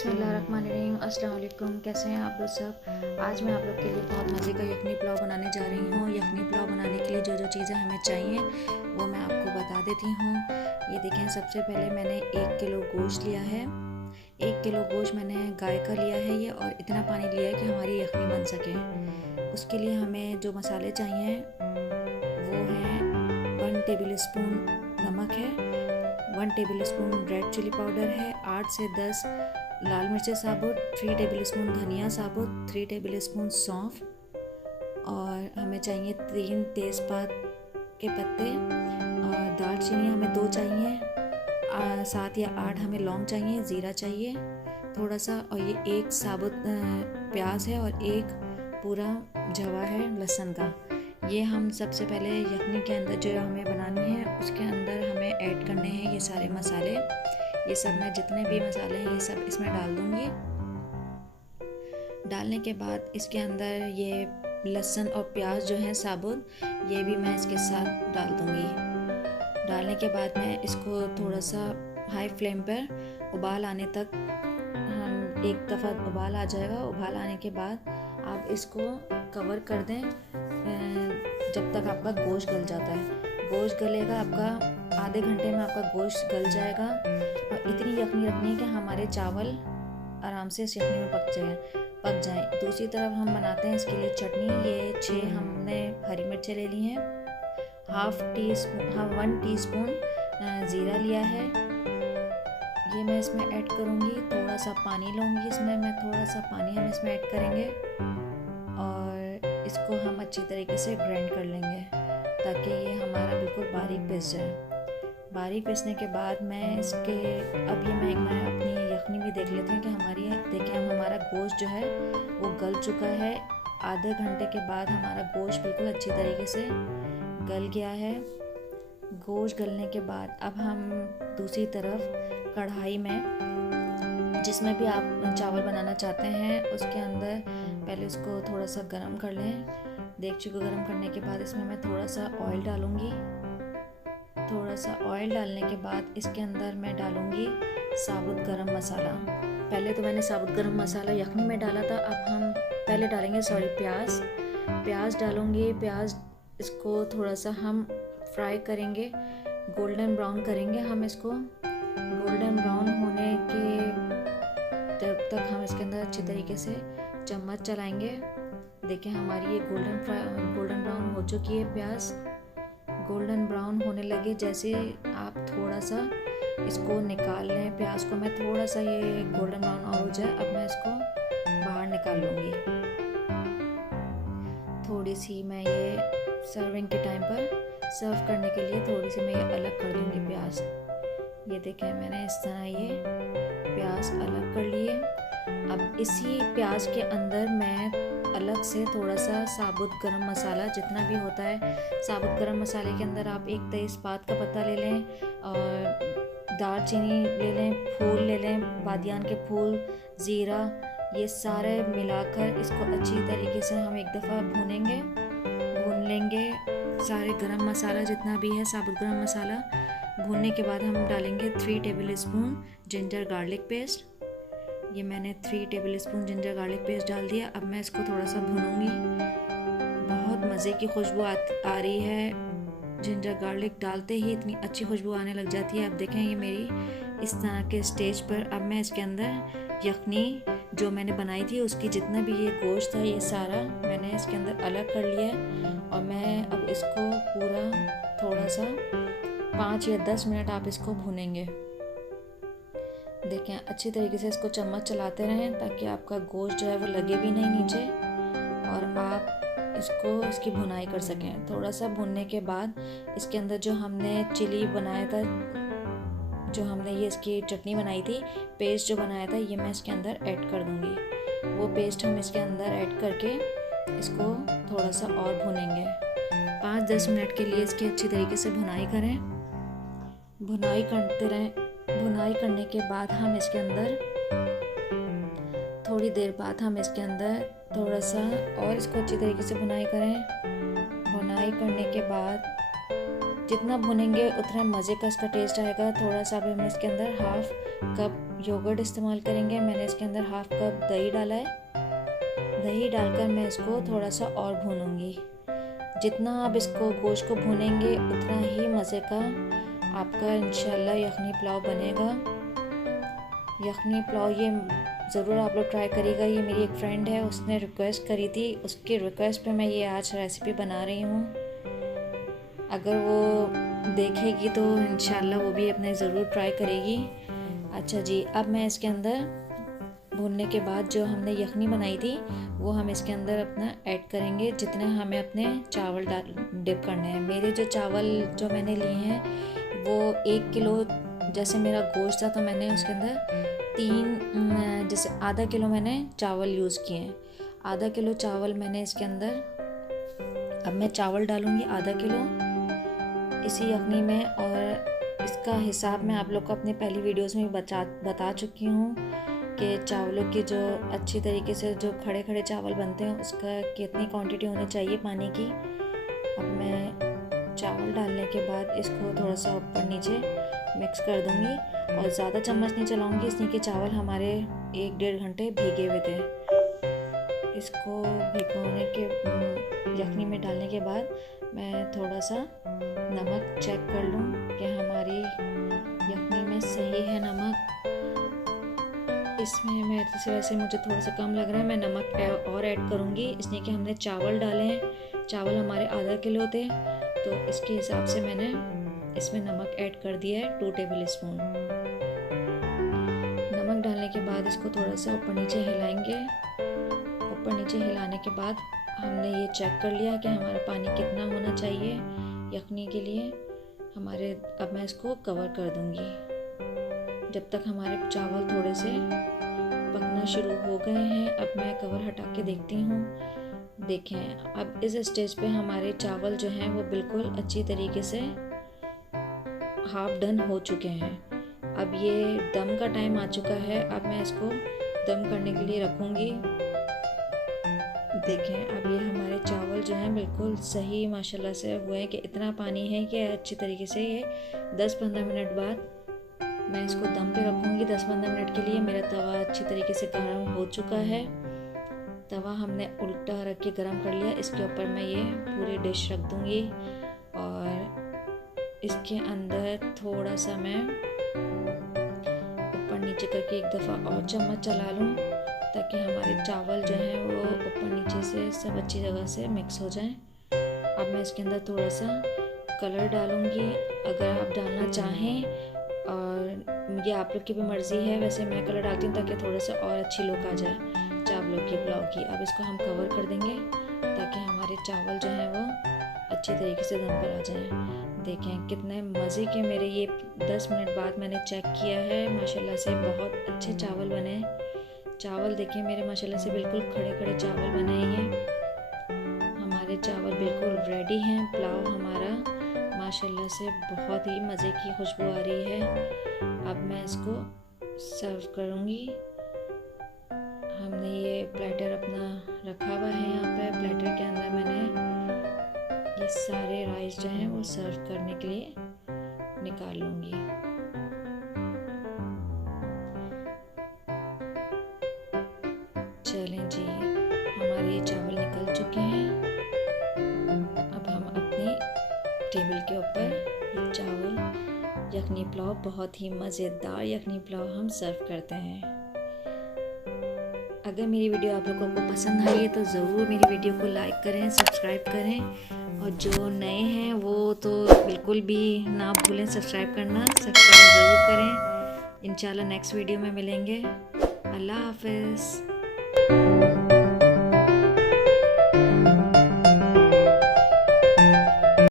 बिस्मिल्लाहिर्रहमानिर्रहीम। अस्सलाम वालेकुम। कैसे हैं आप लोग सब। आज मैं आप लोग के लिए बहुत मज़े का यखनी पुलाव बनाने जा रही हूँ। यखनी पुलाव बनाने के लिए जो जो चीज़ें हमें चाहिए वो मैं आपको बता देती हूँ। ये देखें, सबसे पहले मैंने 1 किलो गोश्त लिया है। 1 किलो गोश्त मैंने गाय का लिया है ये, और इतना पानी लिया है कि हमारी यखनी बन सके। उसके लिए हमें जो मसाले चाहिए वो हैं 1 टेबल स्पून नमक है, 1 tablespoon red chilli powder है, 8 से 10 लाल मिर्चें साबुत, 3 टेबल स्पून धनिया साबुत, 3 टेबल स्पून सौंफ, और हमें चाहिए 3 तेज़पात के पत्ते, और दालचीनी हमें 2 चाहिए, 7 या 8 हमें लौंग चाहिए, ज़ीरा चाहिए थोड़ा सा, और ये 1 साबुत प्याज है और 1 पूरा जवा है लहसुन का। ये हम सबसे पहले यखनी के अंदर जो हमें बनानी है उसके अंदर हमें ऐड करने हैं ये सारे मसाले। ये सब मैं जितने भी मसाले हैं ये सब इसमें डाल दूँगी। डालने के बाद इसके अंदर ये लहसुन और प्याज जो है साबुत, ये भी मैं इसके साथ डाल दूँगी। डालने के बाद मैं इसको थोड़ा सा हाई फ्लेम पर उबाल आने तक, हम एक दफ़ा उबाल आ जाएगा, उबाल आने के बाद आप इसको कवर कर दें जब तक आपका गोश्त गल जाता है। गोश्त गलेगा आपका, आधे घंटे में आपका गोश्त गल जाएगा। और इतनी यखनी रखनी है कि हमारे चावल आराम से इस यखनी में पक जाएं। दूसरी तरफ हम बनाते हैं इसके लिए चटनी। ये 6 हमने हरी मिर्चें ले ली हैं, 1 टीस्पून ज़ीरा लिया है, ये मैं इसमें ऐड करूँगी। थोड़ा सा पानी लूँगी इसमें मैं, थोड़ा सा पानी हम इसमें ऐड करेंगे और इसको हम अच्छी तरीके से ग्राइंड कर लेंगे ताकि ये हमारा बिल्कुल बारीक पिस जाए। बारीक पिसने के बाद मैं इसके, अब ये मैं अपनी यखनी भी देख लेते हैं कि हमारी, देखें हम हमारा गोश्त जो है वो गल चुका है। आधे घंटे के बाद हमारा गोश्त बिल्कुल अच्छी तरीके से गल गया है। गोश्त गलने के बाद अब हम दूसरी तरफ कढ़ाई में, जिसमें भी आप चावल बनाना चाहते हैं उसके अंदर पहले उसको थोड़ा सा गरम कर लें। देगची को गरम करने के बाद इसमें मैं थोड़ा सा ऑयल डालूँगी। थोड़ा सा ऑयल डालने के बाद इसके अंदर मैं डालूँगी साबुत गरम मसाला। पहले तो मैंने साबुत गरम मसाला यखनी में डाला था, अब हम पहले डालेंगे प्याज डालूँगी। प्याज इसको थोड़ा सा हम फ्राई करेंगे, गोल्डन ब्राउन करेंगे हम इसको। गोल्डन ब्राउन होने के तब तक हम इसके अंदर अच्छी तरीके से चम्मच चलाएंगे। देखिए हमारी ये गोल्डन ब्राउन हो चुकी है। प्याज गोल्डन ब्राउन होने लगे, जैसे आप थोड़ा सा इसको निकाल लें प्याज को। मैं थोड़ा सा ये गोल्डन ब्राउन और हो जाए, अब मैं इसको बाहर निकाल लूँगी। थोड़ी सी मैं ये सर्विंग के टाइम पर सर्व करने के लिए थोड़ी सी मैं ये अलग कर दूँगी प्याज। ये देखें मैंने इस तरह ये प्याज अलग कर लिए। अब इसी प्याज के अंदर मैं अलग से थोड़ा सा साबुत गरम मसाला, जितना भी होता है साबुत गरम मसाले के अंदर आप 1 तेज़पात का पत्ता ले लें, और दालचीनी ले लें, फूल ले लें, बादियान के फूल, ज़ीरा, ये सारे मिलाकर इसको अच्छी तरीके से हम एक दफ़ा भून लेंगे। सारे गरम मसाला जितना भी है साबुत गरम मसाला भूनने के बाद हम डालेंगे 3 table spoon ginger garlic paste. ये मैंने 3 table spoon ginger garlic paste डाल दिया। अब मैं इसको थोड़ा सा भूनूंगी। बहुत मज़े की खुशबू आ रही है। जिंजर गार्लिक डालते ही इतनी अच्छी खुशबू आने लग जाती है। अब देखें ये मेरी इस तरह के स्टेज पर, अब मैं इसके अंदर यखनी जो मैंने बनाई थी उसकी जितना भी ये गोश्त है ये सारा मैंने इसके अंदर अलग कर लिया है, और मैं अब इसको पूरा थोड़ा सा 5 या 10 मिनट आप इसको भूनेंगे। देखें अच्छी तरीके से इसको चम्मच चलाते रहें ताकि आपका गोश्त जो है वो लगे भी नहीं नीचे, और आप इसकी भुनाई कर सकें। थोड़ा सा भुनने के बाद इसके अंदर जो हमने चिली बनाया था, जो हमने ये इसकी चटनी बनाई थी, पेस्ट जो बनाया था, ये मैं इसके अंदर ऐड कर दूँगी। वो पेस्ट हम इसके अंदर ऐड करके इसको थोड़ा सा और भुनेंगे। 5-10 मिनट के लिए इसकी अच्छी तरीके से भुनाई करें। भुनाई करते रहें। भुनाई करने के बाद हम इसके अंदर थोड़ी देर बाद हम इसके अंदर थोड़ा सा और इसको अच्छी तरीके से भुनाई करें। भुनाई करने के बाद जितना भुनेंगे उतना मज़े का इसका टेस्ट आएगा। थोड़ा सा अभी हम इसके अंदर हाफ़ कप योगर्ट इस्तेमाल करेंगे। मैंने इसके अंदर हाफ़ कप दही डाला है। दही डालकर मैं इसको थोड़ा सा और भूनूंगी। जितना आप इसको गोश्त को भूनेंगे उतना ही मज़े का आपका इंशाल्लाह यखनी पुलाव बनेगा। यखनी पुलाव ये ज़रूर आप लोग ट्राई करिएगा। ये मेरी एक फ्रेंड है, उसने रिक्वेस्ट करी थी, उसकी रिक्वेस्ट पे मैं ये आज रेसिपी बना रही हूँ। अगर वो देखेगी तो इंशाल्लाह वो भी अपने ज़रूर ट्राई करेगी। अच्छा जी, अब मैं इसके अंदर भूनने के बाद जो हमने यखनी बनाई थी वो हम इसके अंदर अपना ऐड करेंगे। जितने हमें अपने चावल डिप करने हैं। मेरे जो चावल जो मैंने लिए हैं वो 1 किलो जैसे मेरा गोश्त था तो मैंने उसके अंदर जैसे आधा किलो मैंने चावल यूज़ किए हैं। आधा किलो चावल मैंने इसके अंदर, अब मैं चावल डालूँगी आधा किलो इसी यखनी में। और इसका हिसाब मैं आप लोग को अपनी पहली वीडियोस में बता चुकी हूँ कि चावलों की जो अच्छी तरीके से जो खड़े खड़े चावल बनते हैं उसका कितनी क्वांटिटी होनी चाहिए पानी की। अब मैं चावल डालने के बाद इसको थोड़ा सा ऊपर नीचे मिक्स कर दूँगी और ज़्यादा चम्मच नहीं चलाऊँगी इसलिए कि चावल हमारे 1-1.5 घंटे भीगे हुए थे। इसको भिगोने के यखनी में डालने के बाद मैं थोड़ा सा नमक चेक कर लूँ कि हमारी यखनी में सही है नमक। इसमें मैं वैसे मुझे थोड़ा सा कम लग रहा है, मैं नमक और ऐड करूँगी इसलिए कि हमने चावल डाले हैं। चावल हमारे आधा किलो थे तो इसके हिसाब से मैंने इसमें नमक ऐड कर दिया है 2 टेबल स्पून। नमक डालने के बाद इसको थोड़ा सा ऊपर नीचे हिलाएंगे। ऊपर नीचे हिलाने के बाद हमने ये चेक कर लिया कि हमारा पानी कितना होना चाहिए यखनी के लिए हमारे। अब मैं इसको कवर कर दूंगी जब तक हमारे चावल थोड़े से पकना शुरू हो गए हैं। अब मैं कवर हटा के देखती हूँ। देखें, अब इस स्टेज पे हमारे चावल जो हैं वो बिल्कुल अच्छी तरीके से हाफ डन हो चुके हैं। अब ये दम का टाइम आ चुका है। अब मैं इसको दम करने के लिए रखूँगी। देखें, अब ये हमारे चावल जो हैं बिल्कुल सही माशाल्लाह से हुए हैं कि इतना पानी है कि अच्छी तरीके से ये 10-15 मिनट बाद मैं इसको दम पे रखूँगी। 10-15 मिनट के लिए मेरा तवा अच्छी तरीके से गर्म हो चुका है। तवा हमने उल्टा रख के गर्म कर लिया। इसके ऊपर मैं ये पूरी डिश रख दूँगी और इसके अंदर थोड़ा सा मैं ऊपर नीचे करके एक दफ़ा और चम्मच चला लूँ ताकि हमारे चावल जो हैं वो ऊपर नीचे से सब अच्छी जगह से मिक्स हो जाएं। अब मैं इसके अंदर थोड़ा सा कलर डालूँगी अगर आप डालना चाहें, और ये आप लोग की भी मर्ज़ी है। वैसे मैं कलर डालती हूँ ताकि थोड़ा सा और अच्छी लुक आ जाए चावलों की पुलाव की। अब इसको हम कवर कर देंगे ताकि हमारे चावल जो हैं वो अच्छी तरीके से दम पर आ जाएं। देखें कितने मज़े के मेरे ये 10 मिनट बाद मैंने चेक किया है, माशाल्लाह से बहुत अच्छे चावल बने। चावल देखिए मेरे माशाल्लाह से बिल्कुल खड़े खड़े चावल बने हैं। हमारे चावल बिल्कुल रेडी हैं। पुलाव हमारा माशाल्लाह से बहुत ही मज़े की खुशबू आ रही है। अब मैं इसको सर्व करूँगी। हमने ये प्लेटर अपना रखा हुआ है यहाँ पे। प्लेटर के अंदर मैंने ये सारे राइस जो हैं वो सर्व करने के लिए निकाल लूँगी। चलें जी, हमारे ये चावल निकल चुके हैं। अब हम अपने टेबल के ऊपर ये चावल यखनी पुलाव, बहुत ही मज़ेदार यखनी पुलाव हम सर्व करते हैं। अगर मेरी वीडियो आप लोगों को पसंद आई है तो ज़रूर मेरी वीडियो को लाइक करें, सब्सक्राइब करें, और जो नए हैं वो तो बिल्कुल भी ना भूलें सब्सक्राइब करना। सब्सक्राइब ज़रूर करें। इंशाल्लाह नेक्स्ट वीडियो में मिलेंगे। अल्लाह हाफ़िज़।